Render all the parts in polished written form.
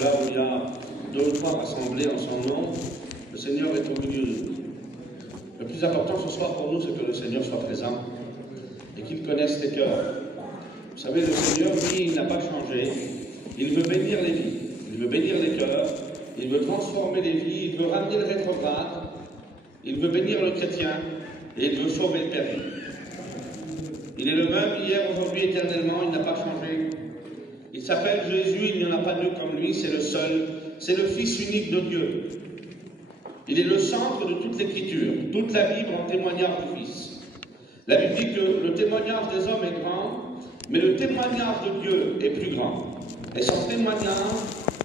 que là où il y a deux ou trois rassemblés en son nom, le Seigneur est au milieu de nous. Le plus important ce soir pour nous, c'est que le Seigneur soit présent et qu'il connaisse tes cœurs. Vous savez, le Seigneur, lui, il n'a pas changé. Il veut bénir les vies, il veut bénir les cœurs, il veut transformer les vies, il veut ramener le rétrograde, il veut bénir le chrétien et il veut sauver le perdu. Il est le même hier, aujourd'hui, éternellement, il n'a pas changé. Il s'appelle Jésus, il n'y en a pas deux comme lui, c'est le seul, c'est le Fils unique de Dieu. Il est le centre de toute l'Écriture, toute la Bible en témoignage du Fils. La Bible dit que le témoignage des hommes est grand, mais le témoignage de Dieu est plus grand. Et son témoignage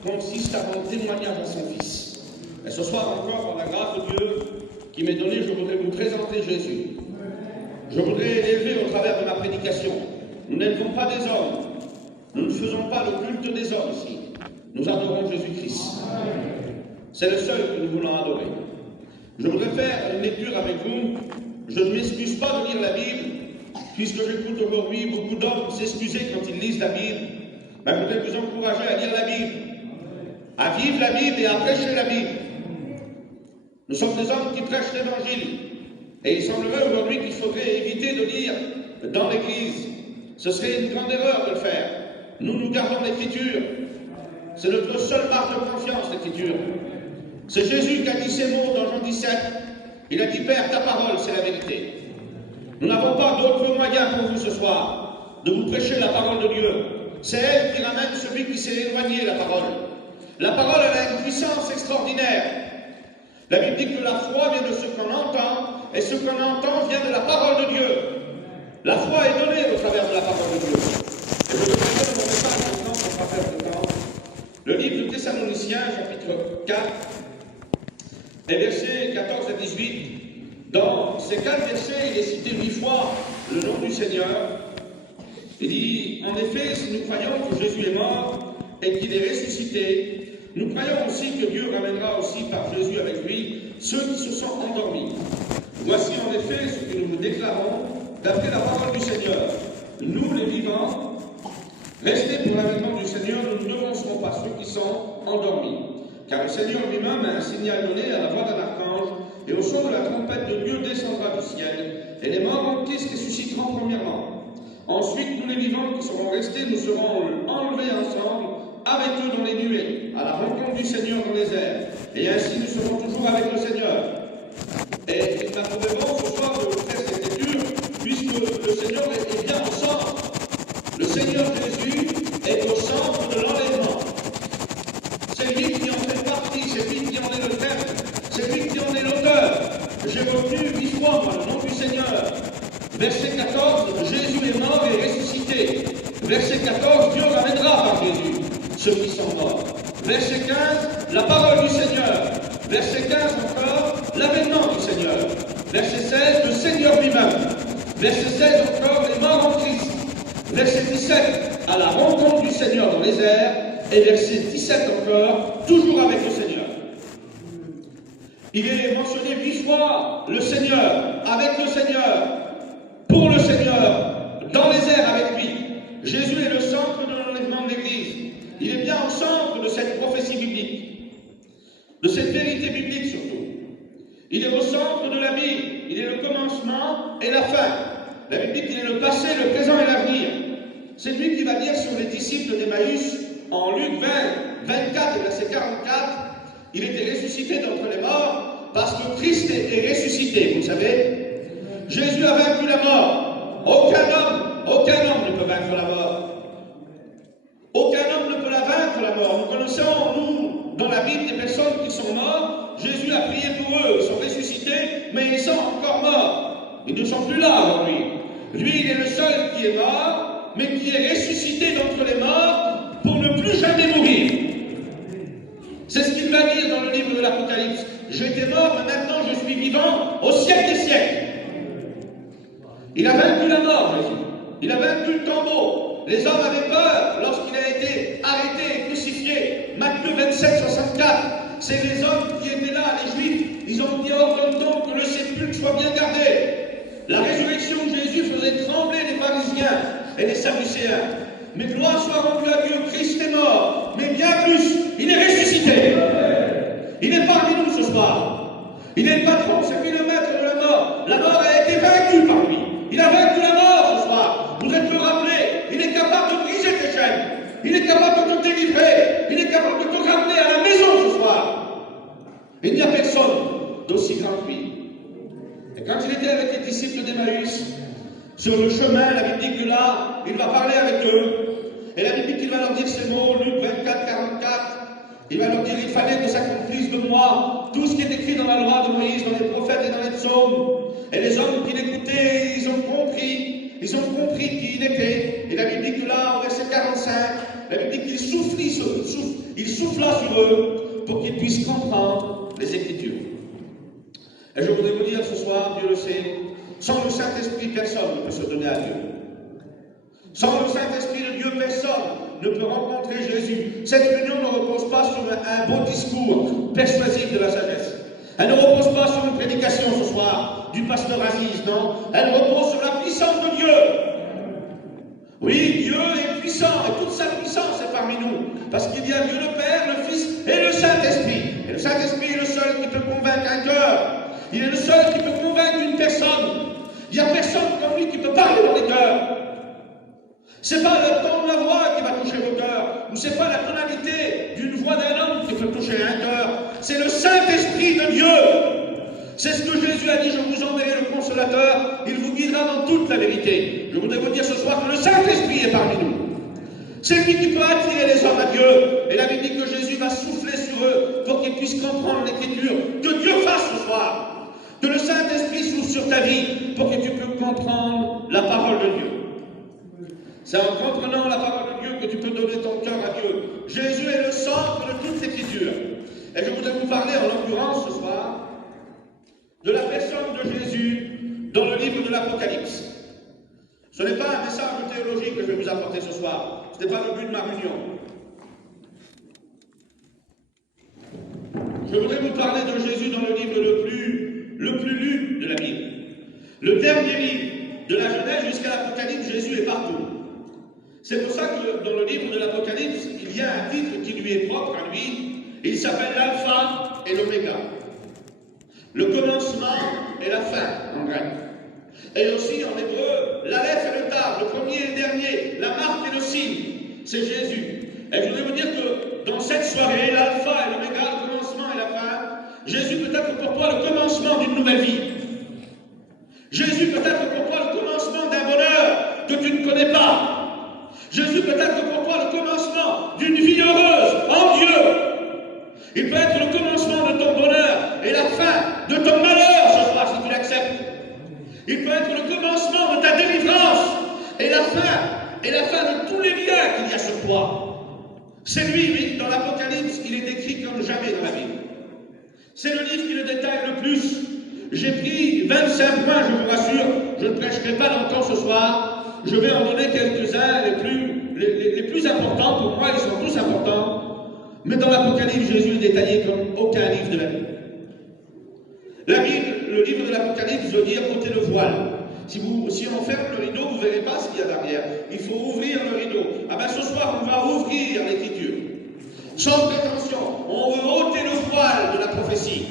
consiste à rendre témoignage à son Fils. Et ce soir encore, par la grâce de Dieu qui m'est donnée, je voudrais vous présenter Jésus. Je voudrais l'élever au travers de ma prédication. Nous n'élevons pas des hommes. Nous ne faisons pas le culte des hommes ici. Nous adorons Jésus-Christ. C'est le seul que nous voulons adorer. Je voudrais faire une lecture avec vous. Je ne m'excuse pas de lire la Bible, puisque j'écoute aujourd'hui beaucoup d'hommes s'excuser quand ils lisent la Bible. Mais je voudrais vous encourager à lire la Bible, à vivre la Bible et à prêcher la Bible. Nous sommes des hommes qui prêchent l'Évangile. Et il semblerait aujourd'hui qu'il faudrait éviter de lire dans l'Église. Ce serait une grande erreur de le faire. Nous gardons l'Écriture. C'est notre seule marque de confiance, l'Écriture. C'est Jésus qui a dit ces mots dans Jean 17. Il a dit, Père, ta parole, c'est la vérité. Nous n'avons pas d'autre moyen pour vous ce soir de vous prêcher la parole de Dieu. C'est elle qui ramène celui qui s'est éloigné de la parole. La parole, elle a une puissance extraordinaire. La Bible dit que la foi vient de ce qu'on entend, et ce qu'on entend vient de la parole de Dieu. La foi est donnée au travers de la parole de Dieu. Et je vais prendre mon message maintenant pour pas perdre de temps. Le livre de Thessaloniciens, chapitre 4, et versets 14 à 18. Dans ces 4 versets, il est cité 8 fois le nom du Seigneur. Il dit, en effet, si nous croyons que Jésus est mort et qu'il est ressuscité, nous croyons aussi que Dieu ramènera aussi par Jésus avec lui ceux qui se sont endormis. Voici en effet ce que nous vous déclarons d'après la parole du Seigneur. Nous, les vivants, restés pour l'avènement du Seigneur, nous ne devancerons pas ceux qui sont endormis. Car le Seigneur lui-même a un signal donné à la voix d'un archange, et au son de la trompette de Dieu descendra du ciel, et les morts en Christ ressusciteront premièrement. Ensuite, nous les vivants qui serons restés, nous serons enlevés ensemble avec eux dans les nuées, à la rencontre du Seigneur dans les airs. Et ainsi nous serons toujours avec le Seigneur. Et il m'a trouvé bon ce soir de faire cette lecture, puisque le Seigneur est bien au centre. Le Seigneur Jésus est au centre de l'enlèvement. C'est lui qui en fait partie, c'est lui qui en est le thème, c'est lui qui en est l'auteur. J'ai retenu 8 fois, moi, le nom du Seigneur. Verset 14, Jésus est mort et ressuscité. Verset 14, Dieu ramènera par Jésus ceux qui sont morts. Verset 15, la parole du Seigneur. Verset 15 encore, l'avènement du Seigneur. Verset 16, le Seigneur lui-même. Verset 16 encore, les morts en Christ. Verset 17, à la rencontre du Seigneur dans les airs. Et verset 17 encore, toujours avec le Seigneur. Il est mentionné 8 fois le Seigneur, avec le Seigneur, pour le Seigneur, dans les airs avec lui. Jésus est le centre de l'enlèvement de l'Église. Il est bien au centre de cette prophétie biblique, de cette vérité biblique surtout. Il est au centre de la Bible. Il est le commencement et la fin. La Bible dit qu'il est le passé, le présent et l'avenir. C'est lui qui va dire sur les disciples d'Emmaüs, en Luc 20, 24 et verset 44, il était ressuscité d'entre les morts parce que Christ est ressuscité, vous le savez. Jésus a vaincu la mort. Aucun homme ne peut vaincre la mort. Aucun homme ne peut la vaincre, la mort. Nous connaissons, nous, dans la Bible, des personnes qui sont mortes. Jésus a prié pour eux, ils sont ressuscités, mais ils sont encore morts. Ils ne sont plus là aujourd'hui. Lui, il est le seul qui est mort, mais qui est ressuscité d'entre les morts pour ne plus jamais mourir. C'est ce qu'il va dire dans le livre de l'Apocalypse. J'étais mort, mais maintenant je suis vivant au siècle des siècles. Il a vaincu la mort, Jésus. Il a vaincu le tombeau. Les hommes avaient peur lorsqu'il a été arrêté et crucifié. Matthieu 27, 64. C'est les hommes qui étaient là, les Juifs. Ils ont dit ordonne donc que le sépulcre soit bien gardé. La résurrection de Jésus faisait trembler les pharisiens et les sadducéens. Mais gloire soit rendue à Dieu, Christ est mort. Mais bien plus, il est soir. Il est le patron, c'est lui le maître de la mort. La mort a été vaincue par lui. Il a vaincu la mort ce soir. Vous êtes le rappeler, il est capable de briser tes chaînes. Il est capable de te délivrer. Il est capable de te ramener à la maison ce soir. Il n'y a personne d'aussi grand que lui. Et quand il était avec les disciples d'Emmaüs, sur le chemin, la Bible dit que là, il va parler avec eux. Et la Bible dit qu'il va leur dire ces mots, Luc 24, 44. Il va leur dire, il fallait que s'accomplisse de moi tout ce qui est écrit dans la loi de Moïse, dans les prophètes et dans les psaumes. Et les hommes qui l'écoutaient, ils ont compris qui il était. Et la Bible dit que là, au verset 45, la Bible dit qu'il souffla sur eux pour qu'ils puissent comprendre les Écritures. Et je voudrais vous dire ce soir, Dieu le sait, sans le Saint-Esprit, personne ne peut se donner à Dieu. Sans le Saint-Esprit de Dieu, personne ne peut rencontrer Jésus. Cette union ne repose pas sur un beau discours persuasif de la sagesse. Elle ne repose pas sur une prédication ce soir du pasteur Aziz, non. Elle repose sur la puissance de Dieu. Oui, Dieu est puissant et toute sa puissance est parmi nous. Parce qu'il y a Dieu le Père, le Fils et le Saint-Esprit. Et le Saint-Esprit est le seul qui peut convaincre un cœur. Il est le seul qui peut convaincre une personne. Il n'y a personne comme lui qui peut parler dans les cœurs. Ce n'est pas le ton de la voix qui va toucher vos cœurs, ou ce n'est pas la tonalité d'une voix d'un homme qui peut toucher un cœur. C'est le Saint-Esprit de Dieu. C'est ce que Jésus a dit, je vous enverrai le Consolateur, il vous guidera dans toute la vérité. Je voudrais vous dire ce soir que le Saint-Esprit est parmi nous. C'est lui qui peut attirer les hommes à Dieu. Et la Bible dit que Jésus va souffler sur eux pour qu'ils puissent comprendre l'Écriture. Que Dieu fasse ce soir. Que le Saint-Esprit souffle sur ta vie pour que tu puisses comprendre la parole de Dieu. C'est en comprenant la parole de Dieu que tu peux donner ton cœur à Dieu. Jésus est le centre de toute l'Écriture. Et je voudrais vous parler en l'occurrence ce soir de la personne de Jésus dans le livre de l'Apocalypse. Ce n'est pas un message théologique que je vais vous apporter ce soir. Ce n'est pas le but de ma réunion. Je voudrais vous parler de Jésus dans le livre le plus lu de la Bible. Le dernier livre, de la Genèse jusqu'à l'Apocalypse, Jésus est partout. C'est pour ça que dans le livre de l'Apocalypse, il y a un titre qui lui est propre à lui. Il s'appelle l'Alpha et l'Oméga. Le commencement et la fin, en grec. Et aussi en hébreu, l'Aleph et le Tav, le premier et le dernier, la marque et le signe. C'est Jésus. Et je voudrais vous dire que dans cette soirée, l'Alpha et l'Oméga, le commencement et la fin, Jésus peut être pour toi le commencement d'une nouvelle vie. Jésus peut être pour toi le commencement d'un bonheur que tu ne connais pas. Jésus peut être pour toi le commencement d'une vie heureuse en Dieu. Il peut être le commencement de ton bonheur et la fin de ton malheur ce soir si tu l'acceptes. Il peut être le commencement de ta délivrance et la fin de tous les liens qu'il y a sur toi. C'est lui, oui, dans l'Apocalypse, il est écrit comme jamais dans la Bible. C'est le livre qui le détaille le plus. J'ai pris 25 points, je vous rassure, je ne prêcherai pas longtemps ce soir. Je vais en donner quelques-uns, les plus importants, pour moi ils sont tous importants. Mais dans l'Apocalypse, Jésus est détaillé comme aucun livre de la Bible. La Bible, le livre de l'Apocalypse veut dire ôter le voile. Si on ferme le rideau, vous ne verrez pas ce qu'il y a derrière. Il faut ouvrir le rideau. Ah ben ce soir, on va ouvrir l'Écriture. Sans prétention, on veut ôter le voile de la prophétie.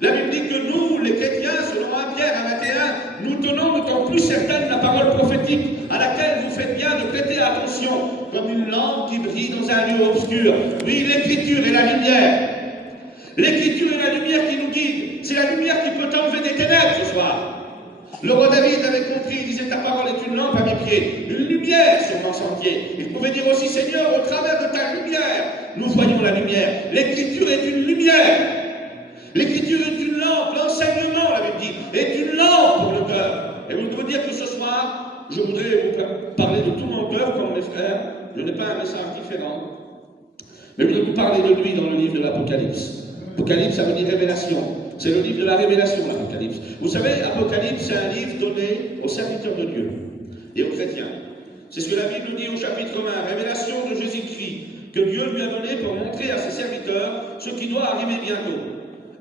La Bible dit que nous, les chrétiens, selon 1 Pierre à 21, nous tenons d'autant plus certaine la parole prophétique à laquelle vous faites bien de prêter attention, comme une lampe qui brille dans un lieu obscur. Oui, l'Écriture est la lumière. L'Écriture est la lumière qui nous guide. C'est la lumière qui peut enlever des ténèbres ce soir. Le roi David avait compris, il disait ta parole est une lampe à mes pieds, une lumière sur mon sentier. Il pouvait dire aussi, Seigneur, au travers de ta lumière, nous voyons la lumière. L'Écriture est une lumière. L'Écriture est une lampe, l'enseignement, la Bible dit, est une lampe pour le cœur. Et vous pouvez dire que ce soir, je voudrais vous parler de tout mon cœur, comme mes frères. Je n'ai pas un message différent. Mais je voudrais vous parler de lui dans le livre de l'Apocalypse. Apocalypse, ça veut dire révélation. C'est le livre de la révélation, l'Apocalypse. Vous savez, Apocalypse, c'est un livre donné aux serviteurs de Dieu et aux chrétiens. C'est ce que la Bible nous dit au chapitre 1, révélation de Jésus-Christ, que Dieu lui a donné pour montrer à ses serviteurs ce qui doit arriver bientôt.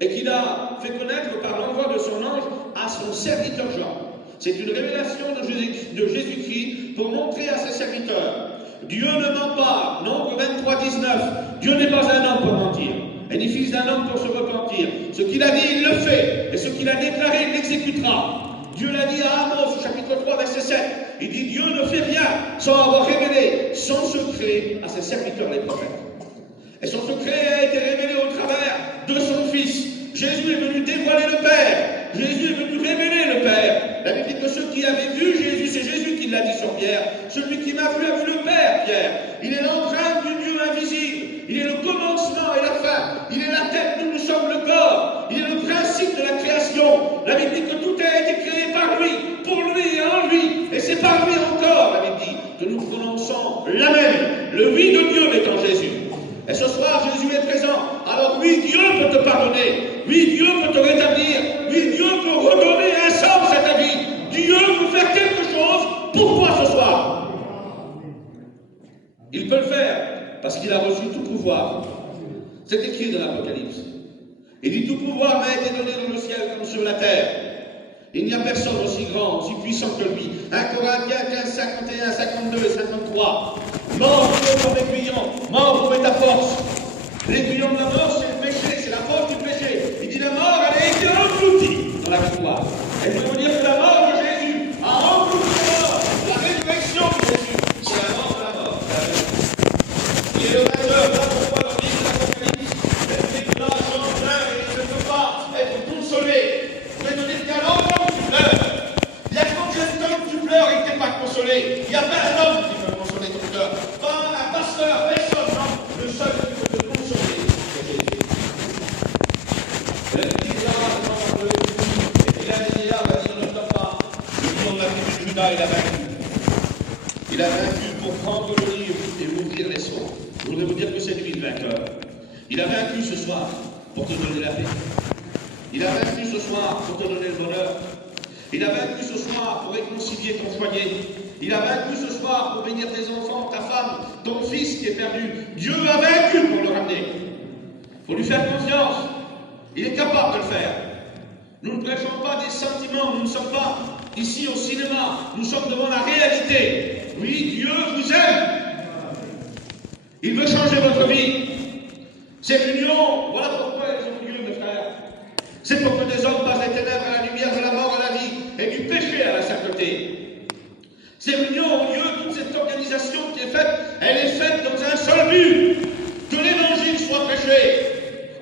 Et qu'il a fait connaître par l'envoi de son ange à son serviteur Jean. C'est une révélation de Jésus-Christ pour montrer à ses serviteurs. Dieu ne ment pas. Nombre 23, 19. Dieu n'est pas un homme pour mentir. et ni fils d'un homme pour se repentir. Ce qu'il a dit, il le fait, et ce qu'il a déclaré, il l'exécutera. Dieu l'a dit à Amos, au chapitre 3, verset 7. Il dit, Dieu ne fait rien sans avoir révélé son secret à ses serviteurs les prophètes. Et son secret a été révélé au travers de son Fils. Jésus est venu dévoiler le Père. Jésus est venu révéler le Père. La Bible dit que ceux qui avaient vu Jésus, c'est Jésus qui l'a dit sur Pierre. Celui qui m'a vu a vu le Père, Pierre. Il est l'empreinte du Dieu invisible. Il est le commencement et la fin. Il est la tête, nous sommes le corps. Il est le principe de la création. La Bible dit que tout a été créé par lui, pour lui et en lui. Et c'est par lui encore, la Bible dit, que nous prononçons l'Amen. Le oui de Dieu est en Jésus. Et ce soir, Jésus est présent. Alors oui, Dieu peut te pardonner. Oui, Dieu peut te rétablir. Oui, Dieu peut redonner un sens à ta vie. Dieu peut faire quelque chose pour toi ce soir. Il peut le faire parce qu'il a reçu tout pouvoir. C'est écrit dans l'Apocalypse. Il dit, tout pouvoir m'a été donné dans le ciel comme sur la terre. Il n'y a personne aussi grand, aussi puissant que lui. 1 Corinthiens 15, 51, 52 et 53. Mort pour l'aiguillon, mort pour ta force. L'aiguillon de la mort, c'est le péché, c'est la force du péché. Il dit la mort, elle a été engloutie dans la victoire. Et je veux dire que la mort de Jésus a englouti la mort. La résurrection de Jésus, c'est la mort de la mort. Il est le vainqueur, là pourquoi dans le livre de l'Apocalypse, il est là, Jean pleure et il ne peut pas être consolé. Je vais te dire qu'à l'endroit où tu pleures, il y a combien de temps que tu pleures et que tu n'es pas consolé. Il n'y a pas un homme qui peut consoler ton cœur. Pas un pasteur, personne, non. Le seul qui peut te consoler, c'est Jésus. Le petit là, et puis là, il a dit, on ne stop pas. Le nom de la tribu de Judas, il a vaincu. Il a vaincu pour prendre le livre et ouvrir les sceaux. Je voudrais vous dire que c'est lui le vainqueur. Il a vaincu ce soir pour te donner la paix. Il a vaincu ce soir pour te donner le bonheur. Il a vaincu ce soir pour réconcilier ton foyer. Il a vaincu ce soir pour bénir tes enfants, ta femme, ton fils qui est perdu. Dieu a vaincu pour le ramener. Il faut lui faire confiance. Il est capable de le faire. Nous ne prêchons pas des sentiments. Nous ne sommes pas ici au cinéma. Nous sommes devant la réalité. Oui, Dieu vous aime. Il veut changer votre vie. Ces réunions, voilà pourquoi elles ont lieu, mes frères. C'est pour que des hommes passent des ténèbres à la lumière, de la mort à la vie, et du péché à la sainteté. Ces réunions ont lieu, toute cette organisation qui est faite, elle est faite dans un seul but, que l'évangile soit prêché,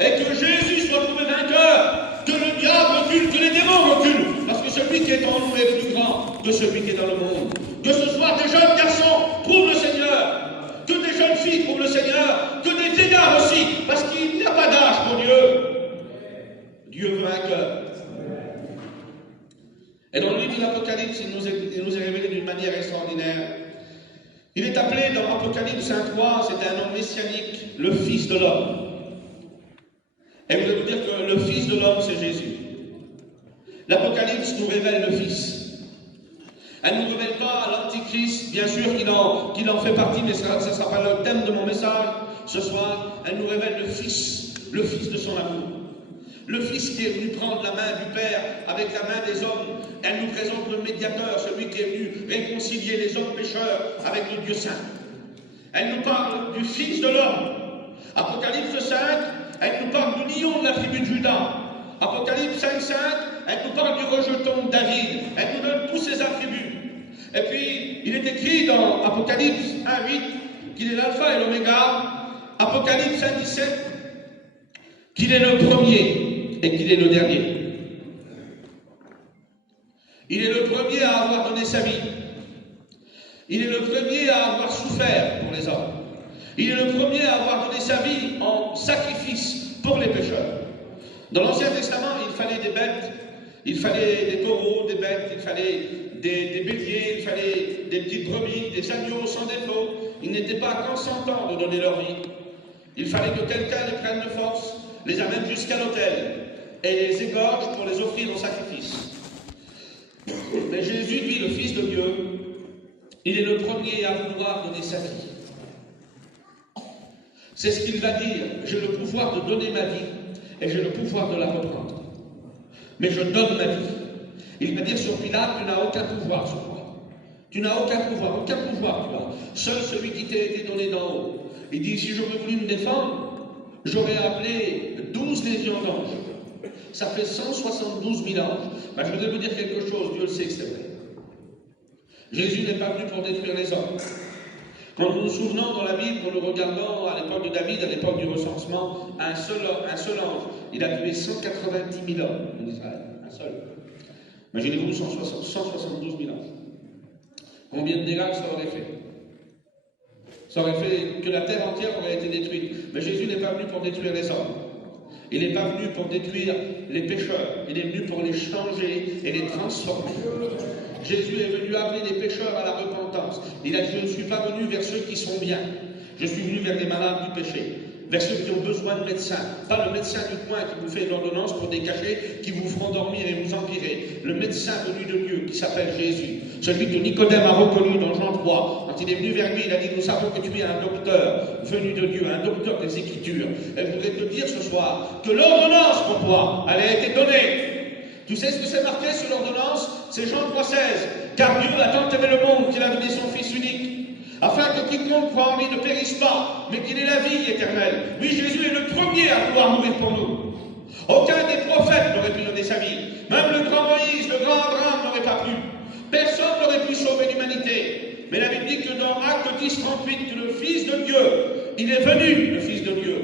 et que Jésus soit trouvé vainqueur, que le diable recule, que les démons reculent, parce que celui qui est en nous est plus grand que celui qui est dans le monde. Que ce soit des jeunes garçons, trouvent le Seigneur, que des jeunes filles trouvent le Seigneur, que des vieillards aussi, parce qu'il n'y a pas d'âge pour Dieu. Dieu veut un cœur. Et dans le livre de l'Apocalypse, il nous est révélé d'une manière extraordinaire. Il est appelé dans Apocalypse 1.3, c'est un nom messianique, le Fils de l'homme. Et je vais vous dire que le Fils de l'homme, c'est Jésus. L'Apocalypse nous révèle le Fils. Elle ne nous révèle pas l'Antichrist, bien sûr qu'il en fait partie, mais ce ne sera pas le thème de mon message ce soir. Elle nous révèle le Fils de son amour. Le Fils qui est venu prendre la main du Père avec la main des hommes. Elle nous présente le médiateur, celui qui est venu réconcilier les hommes pécheurs avec le Dieu saint. Elle nous parle du Fils de l'homme. Apocalypse 5, elle nous parle du lion de la tribu de Judas. Apocalypse 5.5, elle nous parle du rejeton de David. Elle nous donne tous ses attributs. Et puis, il est écrit dans Apocalypse 1.8 qu'il est l'alpha et l'oméga. Apocalypse 1.17 qu'il est le premier et qu'il est le dernier. Il est le premier à avoir donné sa vie. Il est le premier à avoir souffert pour les hommes. Il est le premier à avoir donné sa vie en sacrifice pour les pécheurs. Dans l'Ancien Testament, il fallait des bêtes, il fallait des taureaux, des bêtes, il fallait des béliers, il fallait des petites brebis, des agneaux sans défaut. Ils n'étaient pas consentants de donner leur vie. Il fallait que quelqu'un les prenne de force, les amène jusqu'à l'autel et les égorge pour les offrir en sacrifice. Mais Jésus, lui, le Fils de Dieu, il est le premier à vouloir donner sa vie. C'est ce qu'il va dire. J'ai le pouvoir de donner ma vie et j'ai le pouvoir de la reprendre. Mais je donne ma vie. Il va dire sur Pilate, tu n'as aucun pouvoir sur moi. Tu n'as aucun pouvoir tu as. Seul celui qui t'a été donné d'en haut. Il dit, si j'aurais voulu me défendre, j'aurais appelé 12 légions d'anges. Ça fait 172 000 anges. Ben, je voudrais vous dire quelque chose, Dieu le sait que c'est vrai. Jésus n'est pas venu pour détruire les hommes. Quand nous nous souvenons dans la Bible, quand nous regardons à l'époque de David, à l'époque du recensement, un seul ange, il a tué 190 000 hommes en Israël. Un seul. Imaginez-vous 172 000 anges. Combien de dégâts ça aurait fait? Ça aurait fait que la terre entière aurait été détruite. Mais Jésus n'est pas venu pour détruire les hommes. Il n'est pas venu pour détruire les pécheurs. Il est venu pour les changer et les transformer. Jésus est venu appeler les pécheurs à la repentance. Il a dit, je ne suis pas venu vers ceux qui sont bien. Je suis venu vers les malades du péché. Vers ceux qui ont besoin de médecins. Pas le médecin du coin qui vous fait une ordonnance pour des cachets qui vous feront dormir et vous empirer. Le médecin venu de Dieu qui s'appelle Jésus. Celui que Nicodème a reconnu dans Jean 3. Quand il est venu vers lui, il a dit, nous savons que tu es un docteur venu de Dieu, un docteur des Écritures. Et je voudrais te dire ce soir que l'ordonnance pour toi, elle a été donnée. Tu sais ce que c'est marqué sur l'ordonnance? C'est Jean 3,16. Car Dieu a tant aimé le monde qu'il a donné son Fils unique, afin que quiconque croit en lui ne périsse pas, mais qu'il ait la vie éternelle. Oui, Jésus est le premier à vouloir mourir pour nous. Aucun des prophètes n'aurait pu donner sa vie. Même le grand Moïse, le grand Abraham n'aurait pas pu. Personne n'aurait pu sauver l'humanité. Mais la Bible dit que dans Acte 10, 38, que le Fils de Dieu, il est venu, le Fils de Dieu.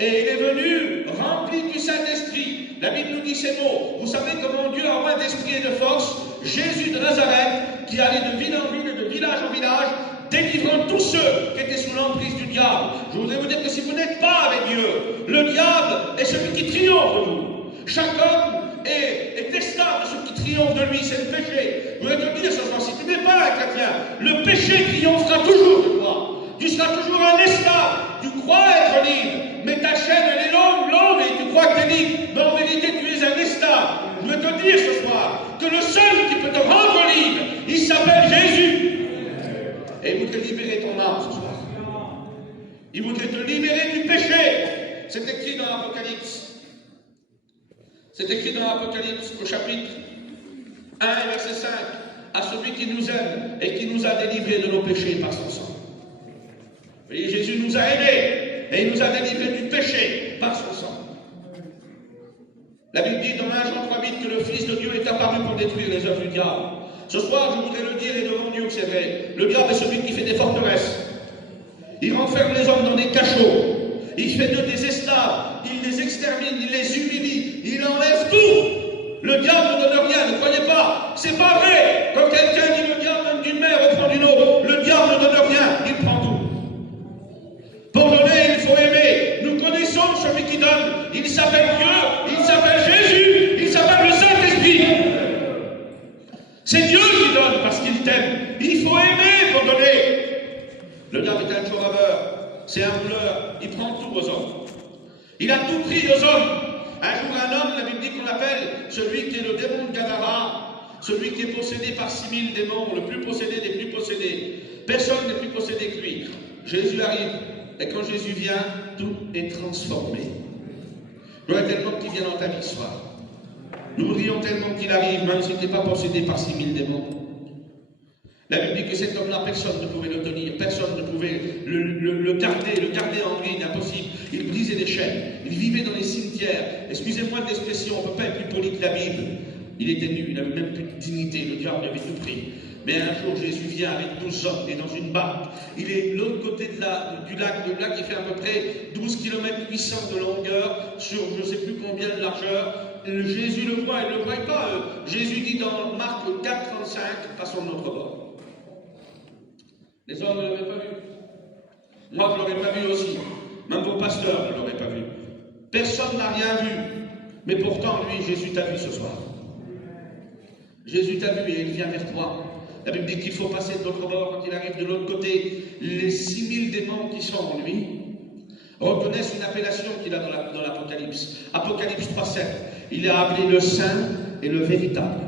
Et il est venu rempli du Saint-Esprit. La Bible nous dit ces mots. Vous savez comment Dieu a oint d'esprit et de force Jésus de Nazareth, qui allait de ville en ville, de village en village, délivrant tous ceux qui étaient sous l'emprise du diable. Je voudrais vous dire que si vous n'êtes pas avec Dieu, le diable est celui qui triomphe de vous. Chaque homme est esclave de ce qui triomphe de lui, c'est le péché. Je voudrais te dire ce soir, si tu n'es pas un chrétien, le péché triomphera toujours de toi. Tu seras toujours un esclave. Tu crois être libre, mais ta chaîne elle est longue, et tu crois que tu es libre. Mais en vérité, tu es un esclave. Je veux te dire ce soir que le seul qui peut te rendre libre, il s'appelle Jésus. Et il voudrait libérer ton âme ce soir. Il voudrait te libérer du péché. C'est écrit dans l'Apocalypse. C'est écrit dans l'Apocalypse au chapitre 1, verset 5. À celui qui nous aime et qui nous a délivrés de nos péchés par son sang. Vous voyez, Jésus nous a aimés et il nous a délivrés du péché par son sang. La Bible dit dans 1 Jean 3,8 que le Fils de Dieu est apparu pour détruire les œuvres du diable. Ce soir, je voudrais le dire et devant Dieu que c'est vrai. Le diable est celui qui fait des forteresses. Il renferme les hommes dans des cachots. Il fait d'eux des esclaves. Il les extermine, il les humilie. Il enlève tout. Le diable ne donne rien, ne croyez pas. C'est pas vrai. Quand quelqu'un dit le diable donne d'une mère, reprend d'une autre. Le diable ne donne rien, il prend tout. Pour donner, il faut aimer. Nous connaissons celui qui donne. Il s'appelle Dieu, il s'appelle Jésus, il s'appelle le Saint-Esprit. C'est Dieu qui donne parce qu'il t'aime. Il faut aimer pour donner. Le diable est un chorabeur, c'est un voleur, il prend tout aux hommes. Il a tout pris aux hommes. Un jour, un homme, la Bible dit qu'on l'appelle celui qui est le démon de Gadara, celui qui est possédé par 6000 démons, le plus possédé des plus possédés. Personne n'est plus possédé que lui. Jésus arrive. Et quand Jésus vient, tout est transformé. Il y aurait tellement qu'il vient dans ta vie ce soir. Nous voudrions tellement qu'il arrive, même s'il n'était pas possédé par 6000 démons. La Bible dit que cet homme-là, personne ne pouvait le tenir, personne ne pouvait le garder en vie, impossible. Il brisait les chaînes, il vivait dans les cimetières. Excusez-moi de l'expression, on ne peut pas être plus poli que la Bible. Il était nu, il n'avait même plus de dignité, le diable avait tout pris. Mais un jour, Jésus vient avec 12 hommes, il est dans une barque. Il est de l'autre côté du lac. Le lac, il fait à peu près 12 km 800 de longueur, sur je ne sais plus combien de largeur. Jésus le voit, il ne le voit pas. Jésus dit dans Marc 4, 35, passons de notre bord. Les hommes ne l'auraient pas vu. Moi, je ne l'aurais pas vu aussi. Même vos pasteurs ne l'auraient pas vu. Personne n'a rien vu. Mais pourtant, lui, Jésus t'a vu ce soir. Jésus t'a vu et il vient vers toi. La Bible dit qu'il faut passer de l'autre bord. Quand il arrive de l'autre côté, les 6000 démons qui sont en lui reconnaissent une appellation qu'il a dans l'Apocalypse. Apocalypse 3,7. Il est appelé le Saint et le Véritable.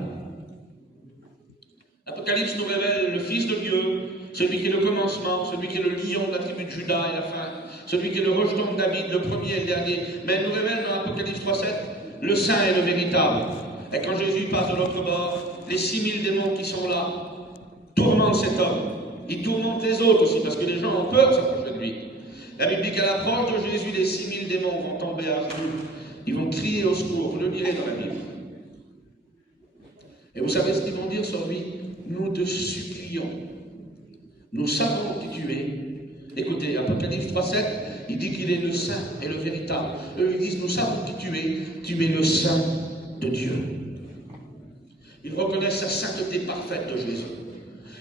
L'Apocalypse nous révèle le Fils de Dieu, celui qui est le commencement, celui qui est le lion de la tribu de Juda et la fin, celui qui est le rejeton de David, le premier et le dernier. Mais elle nous révèle dans l'Apocalypse 3,7 le Saint et le Véritable. Et quand Jésus passe de l'autre bord, les 6000 démons qui sont là tourmentent cet homme. Ils tourmentent les autres aussi, parce que les gens ont peur de s'approcher de lui. La Bible dit qu'à l'approche de Jésus, les 6000 démons vont tomber à genoux. Ils vont crier au secours. Vous le lirez dans la Bible. Et vous savez ce qu'ils vont dire sur lui? Nous te supplions. Nous savons qui tu es. Écoutez, Apocalypse 3,7, il dit qu'il est le saint et le véritable. Eux, ils disent, nous savons qui tu es le saint de Dieu. Ils reconnaissent la sainteté parfaite de Jésus.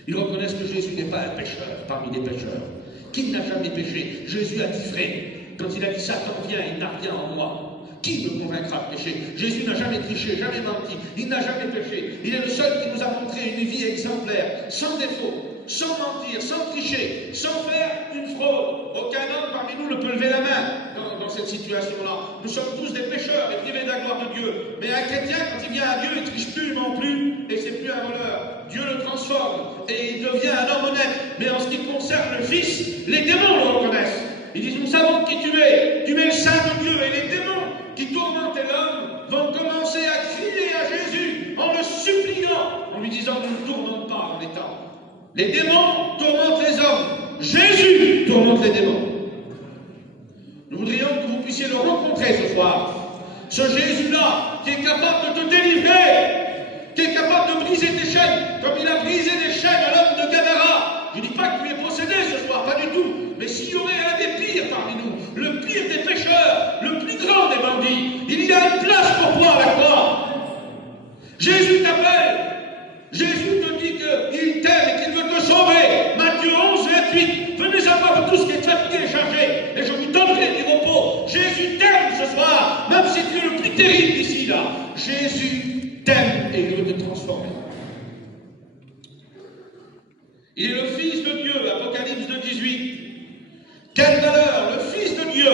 Ils reconnaissent que Jésus n'est pas un pécheur parmi les pécheurs. Qui n'a jamais péché? Jésus a dit vrai. Quand il a dit Satan vient, il n'a rien en moi. Qui me convaincra de pécher? Jésus n'a jamais triché, jamais menti. Il n'a jamais péché. Il est le seul qui nous a montré une vie exemplaire, sans défaut, sans mentir, sans tricher, sans faire une fraude. Aucun homme parmi nous ne peut lever la main dans cette situation-là. Nous sommes tous des pécheurs et privés de la gloire de Dieu. Mais un chrétien, quand il vient à Dieu, il ne triche plus, il ne ment plus, et c'est plus un voleur. Dieu le transforme et il devient un homme honnête. Mais en ce qui concerne le Fils, les démons le reconnaissent. Ils disent, nous savons qui tu es le Saint de Dieu. Et les démons qui tourmentaient l'homme vont commencer à crier à Jésus en le suppliant, en lui disant, nous ne tournons pas en état. Les démons tourmentent les hommes. Jésus tourmente les démons. Nous voudrions que vous puissiez le rencontrer ce soir. Ce Jésus-là qui est capable de te délivrer, qui est capable de briser tes chaînes, comme il a brisé les chaînes à l'homme de Gadara. Je ne dis pas que tu es possédé ce soir, pas du tout. Mais s'il y aurait un des pires parmi nous, le pire des pécheurs, le plus grand des bandits, il y a une place pour toi à la croix. Jésus t'appelle. Jésus te dit qu'il t'aime et qu'il veut te sauver. Matthieu 11, 28. Venez à moi, vous tous qui êtes fatigués et chargés, et je vous donnerai du repos. Jésus t'aime ce soir, même si tu es le plus terrible d'ici là. Jésus t'aime et il veut te transformer. Il est le Fils de Dieu, Apocalypse 2,18. Quelle valeur, le Fils de Dieu.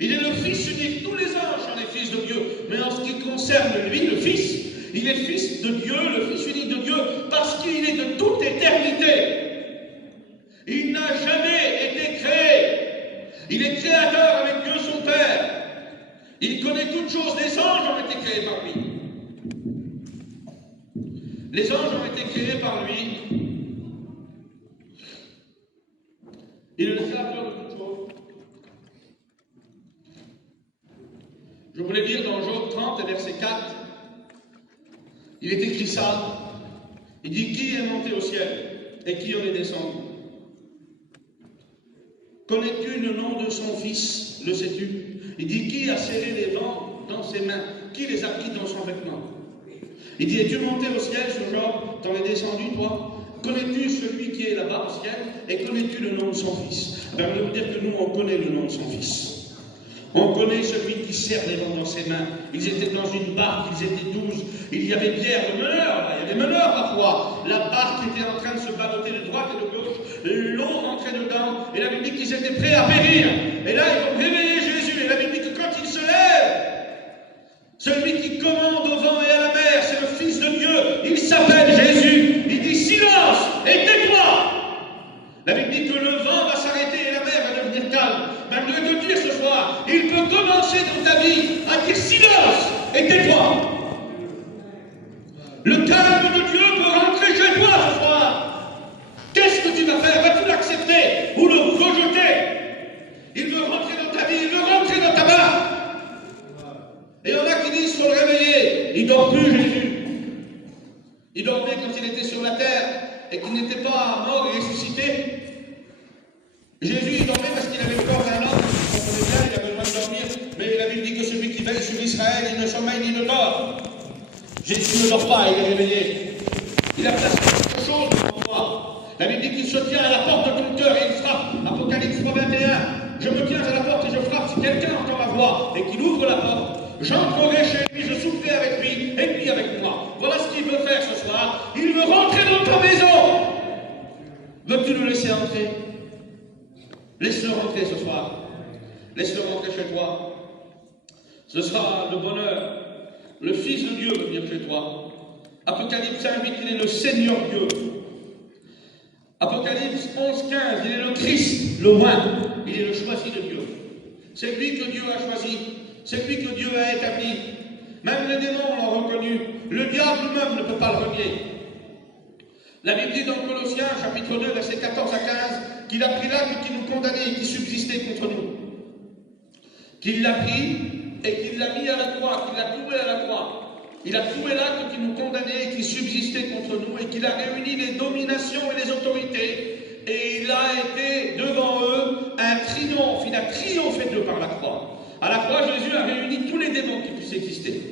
Il est le Fils unique. Tous les anges sont les fils de Dieu. Mais en ce qui concerne lui, le Fils, il est Fils de Dieu, le Fils unique de Dieu, parce qu'il est de toute éternité. Il n'a jamais été créé. Il est créateur avec Dieu son Père. Il connaît toutes choses. Les anges ont été créés par lui. Les anges ont été créés par lui. Il est le créateur de toutes choses. Je voulais lire dans Job 30, verset 4. Il est écrit ça. Il dit, qui est monté au ciel et qui en est descendu? Connais-tu le nom de son fils? Le sais-tu? Il dit, qui a serré les vents dans ses mains? Qui les a pris dans son vêtement? Il dit, es-tu monté au ciel, ce Job? T'en es descendu, toi? Connais-tu celui qui est là-bas au ciel? Et connais-tu le nom de son fils? Ben, je vais vous dire que nous, on connaît le nom de son fils. On connaît celui qui serre les vents dans ses mains. Ils étaient dans une barque, ils étaient 12. Il y avait Pierre, le meneur, il y avait meneur parfois. La barque était en train de se ballotter de droite et de gauche. L'eau entrait dedans. Et la Bible dit qu'ils étaient prêts à périr. Et là, ils vont réveiller Jésus. Et la Bible dit que quand il se lève, celui qui commande au vent et à la mer, c'est le Fils de Dieu. Il s'appelle Jésus. Il dit, silence et tais-toi. La Bible dit que le vent va s'arrêter et la mer va devenir calme. Ben, je vais te dire ce soir, il peut commencer dans ta vie à dire silence et tais-toi. Le calme de Dieu peut rentrer chez toi ce soir. Qu'est-ce que tu vas faire? Vas-tu l'accepter ou le rejeter? Il veut rentrer dans ta vie, il veut rentrer dans ta barque. Et il y en a qui disent qu'il faut le réveiller. Il ne dort plus, Jésus. Il dormait quand il était sur la terre et qu'il n'était pas mort et ressuscité. Jésus, il dormait parce qu'il avait le corps d'un homme. Vous comprenez bien, il a besoin de dormir. Mais la Bible dit que celui qui veille sur Israël, il ne sommeille ni ne dort. Jésus ne dort pas, il est réveillé. Il a placé quelque chose devant toi. La Bible dit qu'il se tient à la porte de ton cœur et il frappe. Apocalypse 3:21. Je me tiens à la porte et je frappe. Si quelqu'un entend ma voix et qu'il ouvre la porte, j'entrerai chez lui, je soufflerai avec lui et lui avec moi. Voilà ce qu'il veut faire ce soir. Il veut rentrer dans ta maison. Veux-tu le laisser entrer? Laisse-le rentrer ce soir. Laisse-le rentrer chez toi. Ce sera le bonheur. Le Fils de Dieu veut venir chez toi. Apocalypse 1:8, il est le Seigneur Dieu. Apocalypse 11:15, il est le Christ, le Roi. Il est le choisi de Dieu. C'est lui que Dieu a choisi. C'est lui que Dieu a établi. Même les démons l'ont reconnu. Le diable même ne peut pas le renier. La Bible dit dans Colossiens, chapitre 2, versets 14 à 15, qu'il a pris l'acte qui nous condamnait et qui subsistait contre nous. Qu'il l'a pris et qu'il l'a mis à la croix, qu'il l'a cloué à la croix. Il a cloué l'acte qui nous condamnait et qui subsistait contre nous et qu'il a réuni les dominations et les autorités. Et il a été devant eux un triomphe. Il a triomphé d'eux par la croix. À la croix, Jésus a réuni tous les démons qui puissent exister.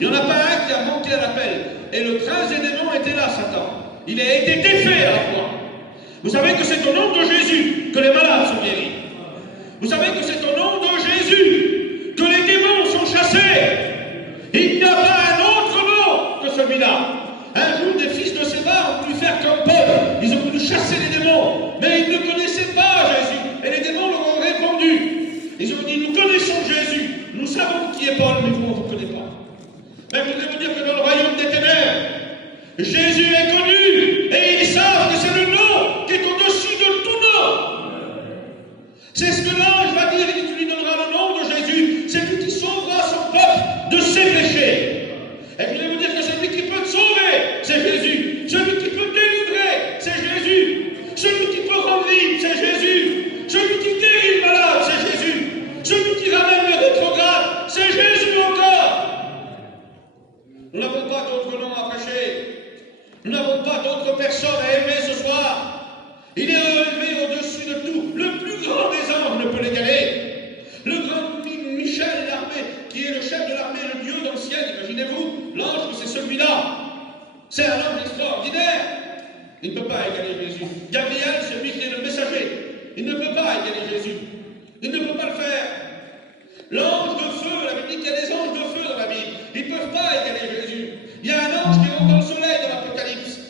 Il n'y en a pas un qui a manqué à l'appel. Et le prince des démons était là, Satan. Il a été défait à la croix. Vous savez que c'est au nom de Jésus que les malades sont guéris. Vous savez que c'est au nom de Jésus que les démons sont chassés. Il n'y a pas un autre nom que celui-là. Un jour, des fils de Séba ont voulu faire comme Paul. Ils ont voulu chasser les démons. Mais ils ne connaissaient pas Jésus. Et les démons leur ont répondu. Ils ont dit, nous connaissons Jésus. Nous savons qui est Paul, mais vous, on ne vous connaît pas. Mais je voudrais vous dire que dans le royaume des ténèbres, Jésus est connu. Et ils savent que c'est le nom qui est au-dessus de tout nom. C'est ce que l'ange va dire. Il dit, tu lui donneras le nom de Jésus. C'est lui qui sauvera son peuple de ses péchés. Et je voulais vous dire que celui qui peut te sauver, c'est Jésus. Celui qui peut te délivrer, c'est Jésus. Celui qui peut rendre libre, c'est Jésus. Celui qui guérit le malade, c'est Jésus. Celui qui ramène le rétrograde, c'est Jésus encore. Nous n'avons pas d'autre nom à prêcher. Nous n'avons pas d'autres personnes à aimer ce soir. Il est élevé au-dessus de tout. Le plus grand des anges ne peut l'égaler. Le grand Michel, l'armée, qui est le chef de l'armée, le Dieu dans le ciel, imaginez-vous, l'ange, c'est celui-là. C'est un ange extraordinaire. Il ne peut pas égaler Jésus. Gabriel, celui qui est le messager, il ne peut pas égaler Jésus. Il ne peut pas le faire. L'ange de feu, la Bible dit qu'il y a des anges de feu dans la Bible. Ils ne peuvent pas égaler Jésus. Il y a un ange qui rentre dans le soleil dans l'Apocalypse.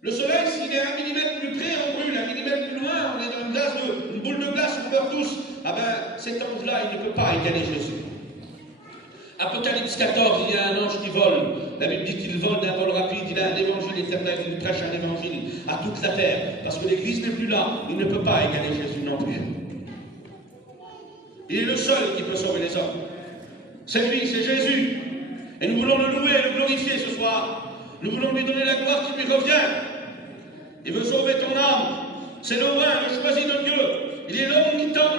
Le soleil, s'il est 1 millimètre plus près, on brûle. 1 millimètre plus loin, on est dans une boule de glace, on meurt tous. Ah ben, cet ange-là, il ne peut pas égaler Jésus. Apocalypse 14, il y a un ange qui vole. La Bible dit qu'il vole d'un vol rapide. Il a un évangile éternel. Il prêche un évangile à toute la terre. Parce que l'Église n'est plus là. Il ne peut pas égaler Jésus non plus. Il est le seul qui peut sauver les hommes. C'est lui, c'est Jésus. Et nous voulons le louer et le glorifier ce soir. Nous voulons lui donner la gloire qui lui revient. Il veut sauver ton âme. C'est le roi, le choisi de Dieu. Il est l'omnipotent,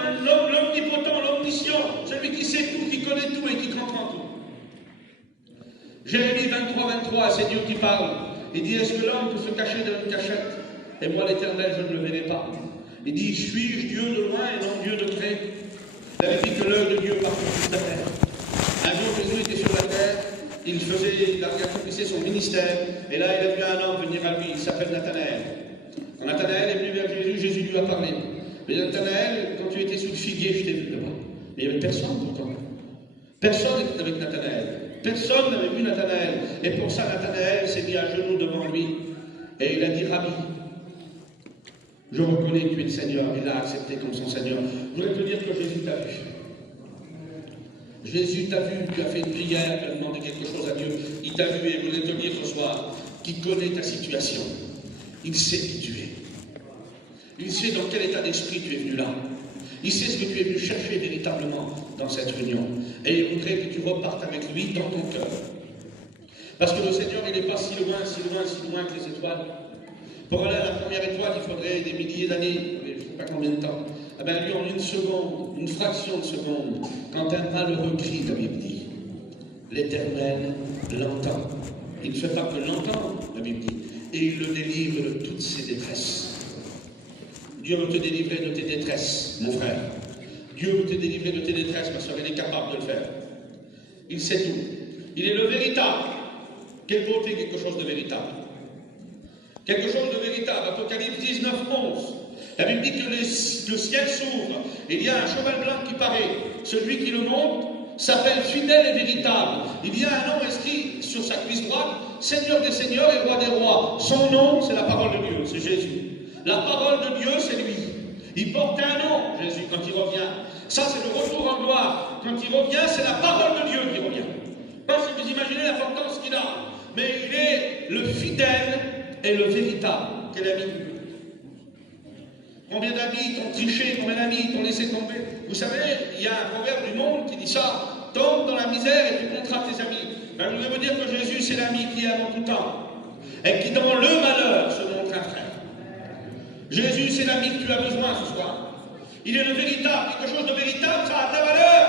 l'omniscient, celui qui sait tout, qui connaît tout et qui comprend tout. Jérémie 23, c'est Dieu qui parle. Il dit, est-ce que l'homme peut se cacher dans une cachette? Et moi, l'Éternel, je ne le verrai pas. Il dit, suis-je Dieu de loin et non Dieu de près? Il avait dit que l'œil de Dieu parcourt toute la terre. Un jour, Jésus était sur la terre, il accomplissait son ministère, et là, il a vu un homme venir à lui, il s'appelle Nathanaël. Quand Nathanaël est venu vers Jésus, Jésus lui a parlé. Mais Nathanaël, quand tu étais sous le figuier, je t'ai vu là-bas. Mais il n'y avait personne pourtant. Personne n'était avec Nathanaël. Personne n'avait vu Nathanaël. Et pour ça, Nathanaël s'est mis à genoux devant lui. Et il a dit, Rabbi, je reconnais que tu es le Seigneur. Il l'a accepté comme son Seigneur. Je voudrais te dire que Jésus t'a vu. Jésus t'a vu, tu as fait une prière, tu as demandé quelque chose à Dieu. Il t'a vu et je voudrais te dire ce soir qu'il connaît ta situation. Il sait qui tu es. Il sait dans quel état d'esprit tu es venu là. Il sait ce que tu es venu chercher véritablement dans cette réunion. Et il voudrait que tu repartes avec lui dans ton cœur. Parce que le Seigneur, il n'est pas si loin que les étoiles. Pour aller à la première étoile, il faudrait des milliers d'années, je ne sais pas combien de temps. Eh bien, lui, en une seconde, une fraction de seconde, quand un malheureux crie, la Bible dit, l'Éternel l'entend. Il ne fait pas que l'entendre, la Bible dit, et il le délivre de toutes ses détresses. Dieu veut te délivrer de tes détresses, mon frère. Dieu veut te délivrer de tes détresses, parce qu'il est capable de le faire. Il sait tout. Il est le véritable. Quelle beauté, quelque chose de véritable. Quelque chose de véritable. Apocalypse 19, 11. La Bible dit que le ciel s'ouvre. Il y a un cheval blanc qui paraît. Celui qui le monte s'appelle fidèle et véritable. Il y a un nom inscrit sur sa cuisse droite, Seigneur des seigneurs et roi des rois. Son nom, c'est la parole de Dieu, c'est Jésus. La parole de Dieu, c'est lui. Il porte un nom, Jésus, quand il revient. Ça, c'est le retour en gloire. Quand il revient, c'est la parole de Dieu qui revient. Parce que vous imaginez l'importance qu'il a. Mais il est le fidèle et le véritable. Quel ami? Combien d'amis t'ont triché, combien d'amis t'ont laissé tomber? Vous savez, il y a un proverbe du monde qui dit ça, tombe dans la misère et tu compteras tes amis. Ben, je voudrais vous dire que Jésus, c'est l'ami qui est avant tout temps. Et qui, dans le malheur, se montre un frère. Jésus, c'est l'ami que tu as besoin ce soir. Il est le véritable. Quelque chose de véritable, ça a de la valeur.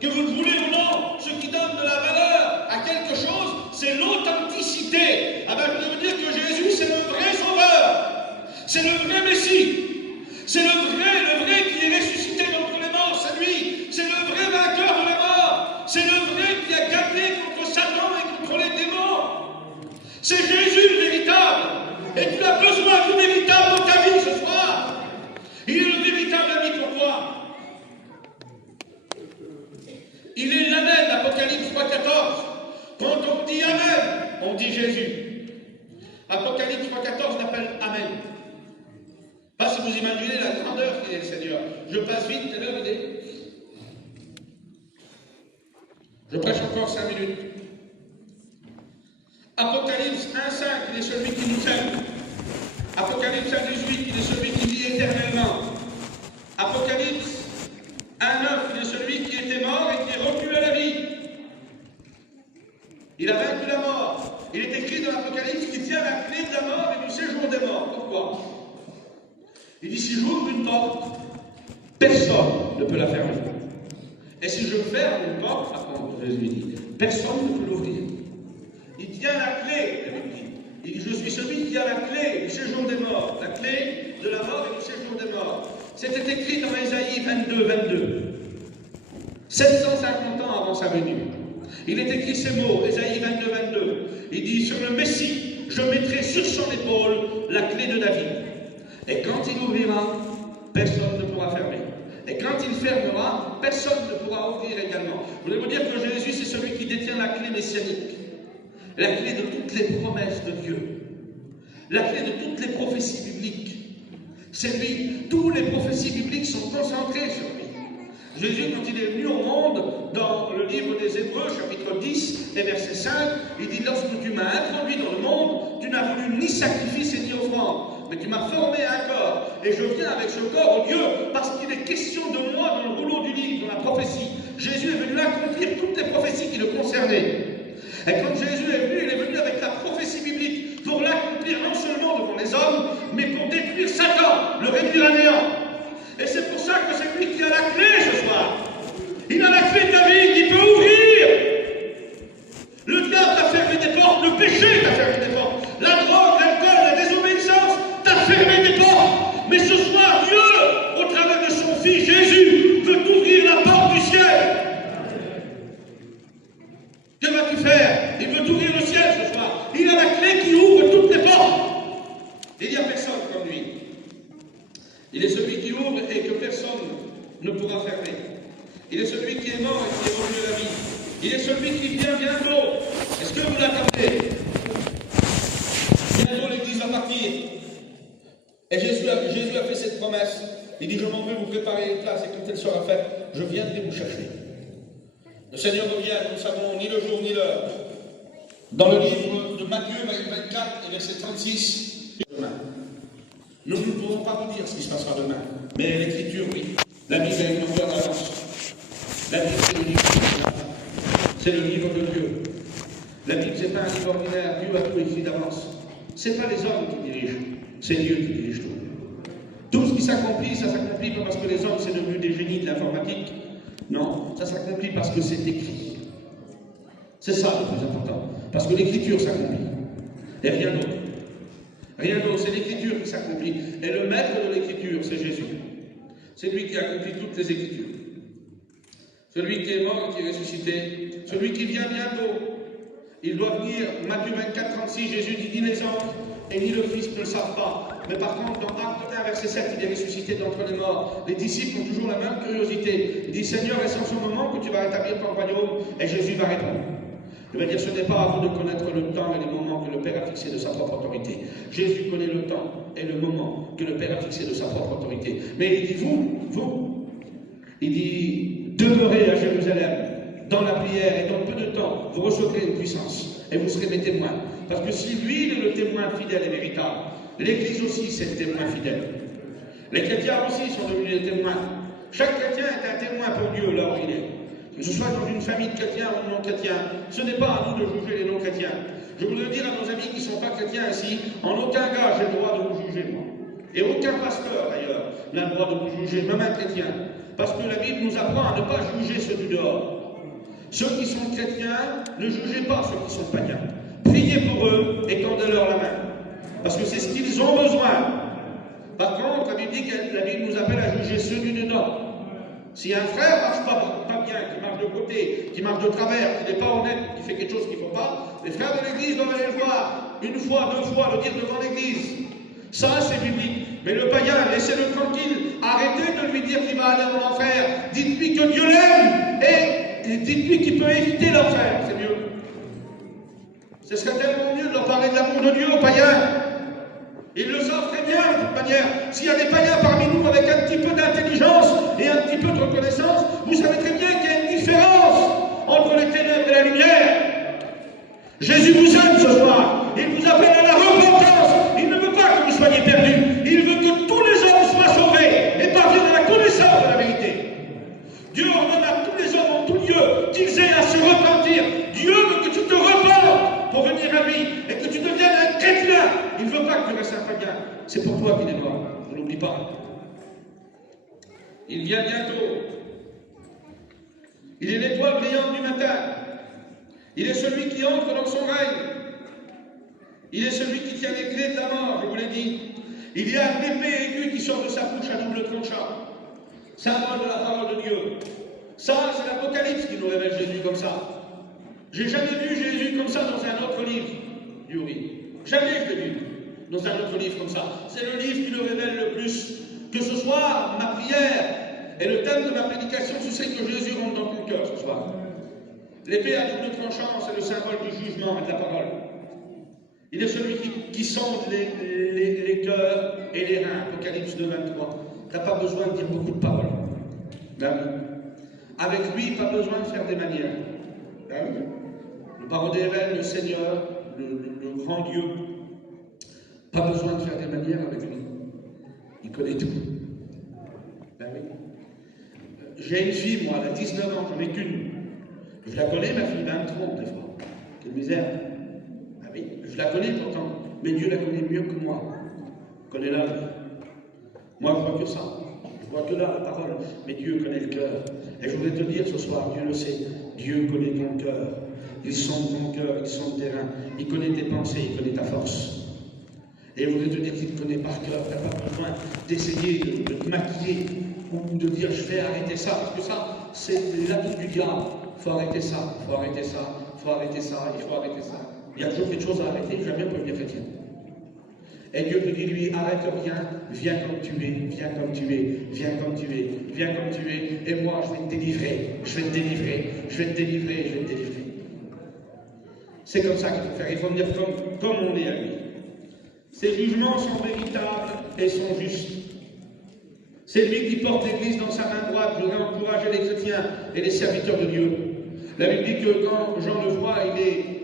Que vous le voulez ou non, ce qui donne de la valeur à quelque chose, c'est l'authenticité. Ah ben, je veux dire que Jésus, c'est le vrai sauveur. C'est le vrai Messie. C'est le vrai qui est ressuscité d'entre les morts. C'est lui. C'est le vrai vainqueur de la mort. C'est le vrai qui a gagné contre Satan et contre les démons. C'est Jésus le véritable. Et tu as besoin du véritable dans ta vie ce soir. Il est le véritable ami pour toi. Il est l'Amen, Apocalypse 3,14. Quand on dit Amen, on dit Jésus. Apocalypse 3,14 l'appelle Amen. Pas si vous imaginez la grandeur qu'il est le Seigneur. Je passe vite, quelle heure il est? Je prêche encore 5 minutes. Apocalypse 1,5, il est celui qui nous aime. Apocalypse 1,18, il est celui qui vit éternellement. Apocalypse 1,9, il est celui qui était mort et qui est revenu à la vie. Il a vaincu la mort. Il est écrit dans l'Apocalypse qu'il tient la clé de la mort et du séjour des morts. Pourquoi? Il dit, si j'ouvre une porte, personne ne peut la fermer. Et si je ferme une porte, Jésus dit, personne ne peut l'ouvrir. Il tient la clé, il dit, je suis celui qui a la clé du séjour des morts, la clé de la mort et du séjour des morts. C'était écrit dans Ésaïe 22. 750 ans avant sa venue. Il est écrit ces mots, Ésaïe 22. Il dit, sur le Messie, je mettrai sur son épaule la clé de David. Et quand il ouvrira, personne ne pourra fermer. Et quand il fermera, personne ne pourra ouvrir également. Je voulais vous dire que Jésus, c'est celui qui détient la clé messianique. La clé de toutes les promesses de Dieu. La clé de toutes les prophéties bibliques. C'est lui. Toutes les prophéties bibliques sont concentrées sur lui. Jésus, quand il est venu au monde, dans le livre des Hébreux, chapitre 10 et verset 5, il dit, lorsque tu m'as introduit dans le monde, tu n'as voulu ni sacrifice ni offrande. Mais tu m'as formé un corps, et je viens avec ce corps au Dieu, parce qu'il est question de moi dans le rouleau du livre, dans la prophétie. Jésus est venu accomplir toutes les prophéties qui le concernaient. Et quand Jésus est venu, il est venu avec la prophétie biblique, pour l'accomplir non seulement devant les hommes, mais pour détruire Satan, le réduire à néant. Et c'est pour ça que c'est lui qui a la clé ce soir. Il a la clé de David, il peut ouvrir. Le diable a fermé des portes, le péché t'a fermé des portes, la drogue, l'alcool, la désobéissance t'a fermé des portes. Mais ce soir, Dieu, au travers de son Fils Jésus, veut t'ouvrir la porte du ciel. Que vas-tu faire? Il veut t'ouvrir le ciel ce soir. Il a la clé qui ouvre toutes les portes. Il n'y a personne comme lui. Il est celui qui ouvre et que personne ne pourra fermer. Il est celui qui est mort et qui est revenu à la vie. Il est celui qui vient bientôt. Est-ce que vous l'attendez? Bientôt l'Église va partir. Et Jésus a fait cette promesse. Il dit, je m'en vais vous préparer une place et quand elle sera faite, je viendrai vous chercher. Le Seigneur revient, nous ne savons ni le jour ni l'heure. Dans le livre de Matthieu 24 et verset 36, demain. Nous ne pourrons pas vous dire ce qui se passera demain. Mais l'Écriture, oui. La Bible est une longueur d'avance. La Bible, c'est le livre de Dieu. C'est le livre de Dieu. La Bible, ce n'est pas un livre ordinaire. Dieu a tout écrit d'avance. Ce n'est pas les hommes qui dirigent. C'est Dieu qui dirige tout. Tout ce qui s'accomplit, ça s'accomplit pas parce que les hommes, c'est devenu des génies de l'informatique. Non, ça s'accomplit parce que c'est écrit. C'est ça le plus important. Parce que l'Écriture s'accomplit. Et rien d'autre. Rien d'autre, c'est l'Écriture qui s'accomplit. Et le maître de l'Écriture, c'est Jésus. C'est lui qui accomplit toutes les Écritures. Celui qui est mort et qui est ressuscité. Celui qui vient bientôt. Il doit venir. Matthieu 24, 36, Jésus dit, ni les anges et ni le Fils ne le savent pas. Mais par contre, dans Acte 1, verset 7, il est ressuscité d'entre les morts. Les disciples ont toujours la même curiosité. Il dit, Seigneur, est-ce en ce moment que tu vas rétablir ton royaume? Et Jésus va répondre. Il va dire, ce n'est pas à vous de connaître le temps et les moments que le Père a fixé de sa propre autorité. Jésus connaît le temps et le moment que le Père a fixé de sa propre autorité. Mais il dit, vous, il dit, demeurez à Jérusalem, dans la prière, et dans peu de temps, vous recevrez une puissance, et vous serez mes témoins. Parce que si lui, il est le témoin fidèle et véritable, l'Église aussi, c'est le témoin fidèle. Les chrétiens aussi sont devenus des témoins. Chaque chrétien est un témoin pour Dieu, là où il est. Que ce soit dans une famille de chrétiens ou de non-chrétiens, ce n'est pas à nous de juger les non-chrétiens. Je voudrais dire à nos amis qui ne sont pas chrétiens ici, en aucun cas j'ai le droit de vous juger, moi. Et aucun pasteur, d'ailleurs, n'a le droit de vous juger, même un chrétien. Parce que la Bible nous apprend à ne pas juger ceux du dehors. Ceux qui sont chrétiens, ne jugez pas ceux qui sont païens. Priez pour eux et tendez-leur la main. Parce que c'est ce qu'ils ont besoin. Par contre, la Bible nous appelle à juger ceux du dedans. Si un frère ne marche pas bien, qui marche de côté, qui marche de travers, qui n'est pas honnête, qui fait quelque chose qu'il ne faut pas, les frères de l'Église doivent aller le voir, une fois, deux fois, le dire devant l'Église. Ça, c'est biblique. Mais le païen, laissez-le tranquille. Arrêtez de lui dire qu'il va aller en enfer. Dites-lui que Dieu l'aime et dites-lui qu'il peut éviter l'enfer. C'est mieux. Ce serait tellement mieux de leur parler de l'amour de Dieu aux païens. Ils le savent très bien, de toute manière. S'il y a des païens parmi nous avec un petit peu d'intelligence et un petit peu de reconnaissance, vous savez très bien qu'il y a une différence entre les ténèbres et la lumière. Jésus vous aime ce soir. Il vous appelle à la repentance. Il ne veut pas que vous soyez perdus. Il veut que tous les hommes soient sauvés et parviennent à la connaissance de la vérité. Dieu ordonne à tous les hommes en tout lieu qu'ils aient à se repentir. Dieu veut que tu te repentes pour venir à lui et que tu deviennes un chrétien. Il ne veut pas que tu restes un païen. C'est pour toi qu'il est mort. Ne l'oublie pas. Il vient bientôt. Il est l'étoile brillante du matin. Il est celui qui entre dans son règne. Il est celui qui tient les clés de la mort, je vous l'ai dit. Il y a une épée aiguë qui sort de sa bouche à double tranchant. Symbole de la parole de Dieu. Ça, c'est l'Apocalypse qui nous révèle Jésus comme ça. J'ai jamais vu Jésus comme ça dans un autre livre, Yuri. Jamais je l'ai vu dans un autre livre comme ça. C'est le livre qui le révèle le plus. Que ce soit ma prière et le thème de ma prédication, ce serait que Jésus rentre dans ton cœur ce soir. L'épée à double tranchant, c'est le symbole du jugement et de la parole. Il est celui qui sonde les cœurs et les reins. Apocalypse 2, 23. Tu n'as pas besoin de dire beaucoup de paroles. Ben oui. Avec lui, pas besoin de faire des manières. Ben oui. Le parole révèle le Seigneur, le grand Dieu. Pas besoin de faire des manières avec lui. Il connaît tout. Ben oui. J'ai une fille, moi, elle a 19 ans, j'en ai qu'une. Je la connais, ma fille, 23 des fois. Quelle misère. Ah oui, je la connais pourtant, mais Dieu la connaît mieux que moi. Connais-la. Moi, je vois que ça. Je vois que là, la parole. Mais Dieu connaît le cœur. Et je voudrais te dire ce soir, Dieu le sait, Dieu connaît ton cœur. Il sonde ton cœur, il sonde tes reins. Il connaît tes pensées, il connaît ta force. Et je voudrais te dire qu'il te connaît par cœur. Tu n'as pas besoin d'essayer de te maquiller ou de dire je vais arrêter ça. Parce que ça, c'est l'atout du diable. Il faut arrêter ça, il faut arrêter ça, il faut arrêter ça, il faut arrêter ça. Il y a toujours quelque chose à arrêter, jamais pour devenir chrétien. Et Dieu te dit, lui, arrête rien, viens comme tu es, viens comme tu es, viens comme tu es, viens comme tu es, et moi je vais te délivrer, je vais te délivrer, je vais te délivrer, je vais te délivrer. C'est comme ça qu'il faut faire, il faut venir comme on est à lui. Ses jugements sont véritables et sont justes. C'est lui qui porte l'Église dans sa main droite. Je voudrais encourager les chrétiens et les serviteurs de Dieu. La Bible dit que quand Jean le voit,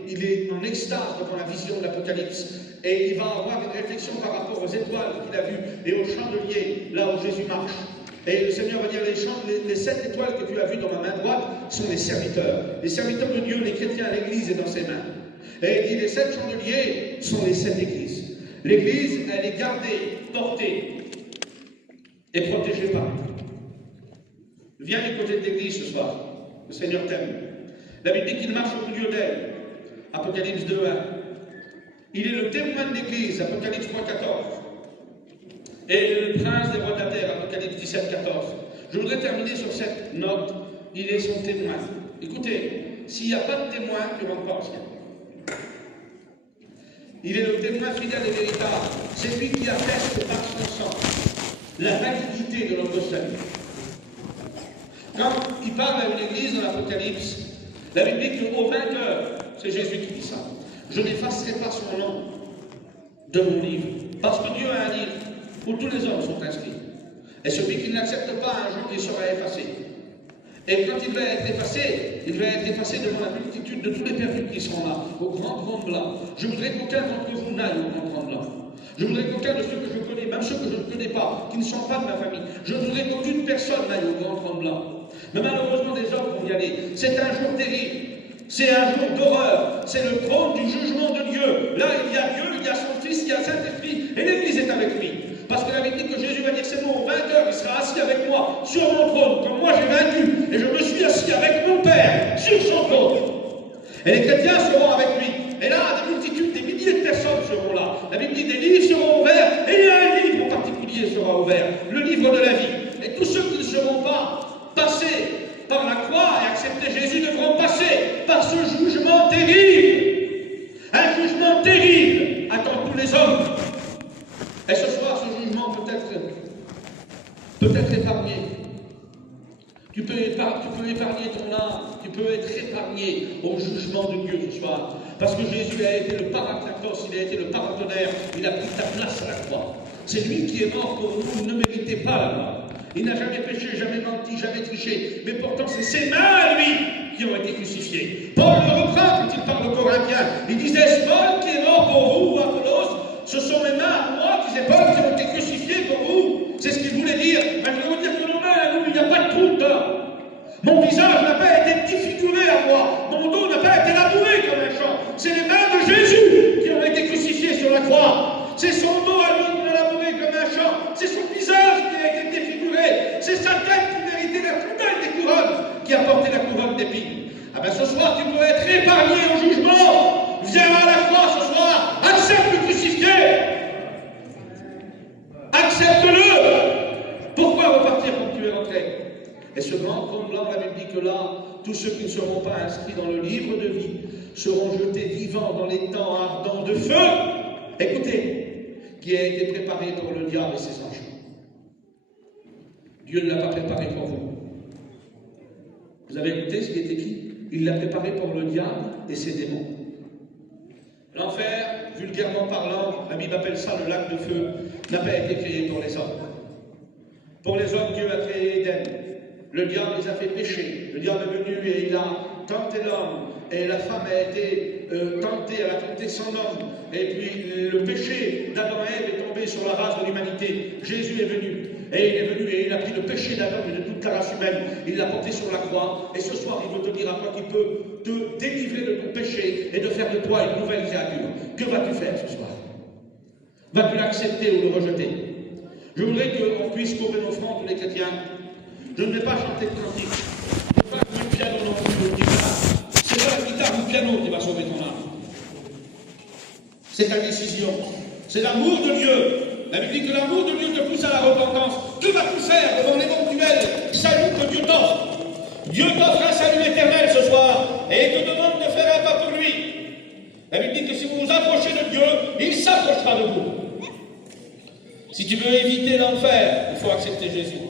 il est en extase devant la vision de l'Apocalypse. Et il va avoir une réflexion par rapport aux étoiles qu'il a vues et aux chandeliers, là où Jésus marche. Et le Seigneur va dire, les 7 étoiles que tu as vues dans ma main droite sont les serviteurs. Les serviteurs de Dieu, les chrétiens, l'Église est dans ses mains. Et il dit, les 7 chandeliers sont les 7 églises. L'Église, elle est gardée, portée et protégée par lui. Viens du côté de l'Église ce soir. Le Seigneur t'aime. La Bible dit qu'il marche au milieu d'elle. Apocalypse 2, 1. Il est le témoin de l'Église. Apocalypse 3, 14. Et le prince des rois de la terre. Apocalypse 17, 14. Je voudrais terminer sur cette note. Il est son témoin. Écoutez, s'il n'y a pas de témoin, tu ne rentres pas en ciel. Il est le témoin fidèle et véritable. C'est lui qui atteste par son sang la validité de notre salut. Quand il parle à une église dans l'Apocalypse, la Bible dit qu'au vainqueur, c'est Jésus qui dit ça. Je n'effacerai pas son nom de mon livre, parce que Dieu a un livre où tous les hommes sont inscrits. Et celui qui n'accepte pas, un jour, il sera effacé. Et quand il va être effacé devant la multitude de tous les perdus qui sont là, au grand trône blanc. Je voudrais qu'aucun d'entre vous n'aille au grand trône blanc. Je voudrais qu'aucun de ceux que je connais, même ceux que je ne connais pas, qui ne sont pas de ma famille, je voudrais qu'aucune personne n'aille au grand trône blanc. Mais malheureusement, des hommes vont y aller. C'est un jour terrible. C'est un jour d'horreur. C'est le trône du jugement de Dieu. Là, il y a Dieu, il y a son Fils, il y a le Saint-Esprit, et l'Église est avec lui. Parce que la Bible dit que Jésus va dire, c'est mon vainqueur, il sera assis avec moi sur mon trône, comme moi j'ai vaincu, et je me suis assis avec mon Père sur son trône. Et les chrétiens seront avec lui. Et là, des multitudes, des milliers de personnes seront là. La Bible dit, des livres seront ouverts, et un livre en particulier sera ouvert, le livre de la vie. Et tous ceux qui ne seront pas passés par la croix et accepter Jésus devront passer par ce jugement terrible. Un jugement terrible attend tous les hommes. Et ce soir, ce jugement peut être épargné. Tu peux épargner ton âme, tu peux être épargné au jugement de Dieu ce soir. Parce que Jésus a été le paraclatos, il a été le paratonnerre, il a pris ta place à la croix. C'est lui qui est mort pour nous, vous ne méritez pas la mort. Il n'a jamais péché, jamais menti, jamais triché. Mais pourtant, c'est ses mains à lui qui ont été crucifiées. Paul le reprend quand il parle aux Corinthiens. Il disait, c'est Paul qui est mort pour vous, ou Apollos. Ce sont mes mains à moi, disait Paul, qui ont été crucifiées pour vous. C'est ce qu'il voulait dire. Mais je veux dire que nos mains à nous, il n'y a pas de trou dedans. Mon visage n'a pas été défiguré à moi. Mon dos n'a pas été labouré comme un champ. C'est les mains de Jésus qui ont été crucifiées sur la croix. C'est son dos à lui qui l'a labouré comme un champ. C'est son visage qui a été défiguré. C'est sa tête qui méritait la plus belle des couronnes, qui a porté la couronne d'épines. Ah ben ce soir, tu peux être épargné au jugement. Viens à la croix ce soir. Accepte le crucifié. Accepte-le. Pourquoi repartir comme tu es rentré? Et ce grand trône blanc, la Bible dit que là, tous ceux qui ne seront pas inscrits dans le livre de vie seront jetés vivants dans les temps ardents de feu. Écoutez, qui a été préparé pour le diable et ses anges. Dieu ne l'a pas préparé pour vous. Vous avez écouté ce qui est écrit? Il l'a préparé pour le diable et ses démons. L'enfer, vulgairement parlant, la Bible appelle ça le lac de feu, n'a pas été créé pour les hommes. Pour les hommes, Dieu a créé Éden. Le diable les a fait pécher. Le diable est venu et il a tenté l'homme. Et la femme a été tentée, elle a tenté son homme. Et puis le péché d'Adam et Ève est tombé sur la race de l'humanité. Jésus est venu. Et il est venu et il a pris le péché d'Adam et de toute la race humaine. Il l'a porté sur la croix. Et ce soir, il veut te dire à toi qu'il peut te délivrer de ton péché et de faire de toi une nouvelle créature. Que vas-tu faire ce soir? Vas-tu l'accepter ou le rejeter? Je voudrais qu'on puisse couvrir nos fronts, tous les chrétiens. Je ne vais pas chanter de cantique. Ce n'est pas le piano non plus au guitare. Ce n'est pas la guitare ou le piano qui va sauver ton âme. C'est ta décision. C'est l'amour de Dieu. La Bible dit que l'amour de Dieu te pousse à la repentance. Que vas-tu faire devant l'éventuel salut que Dieu t'offre? Dieu t'offre un salut éternel ce soir et il te demande de faire un pas pour lui. La Bible dit que si vous vous approchez de Dieu, il s'approchera de vous. Si tu veux éviter l'enfer, il faut accepter Jésus.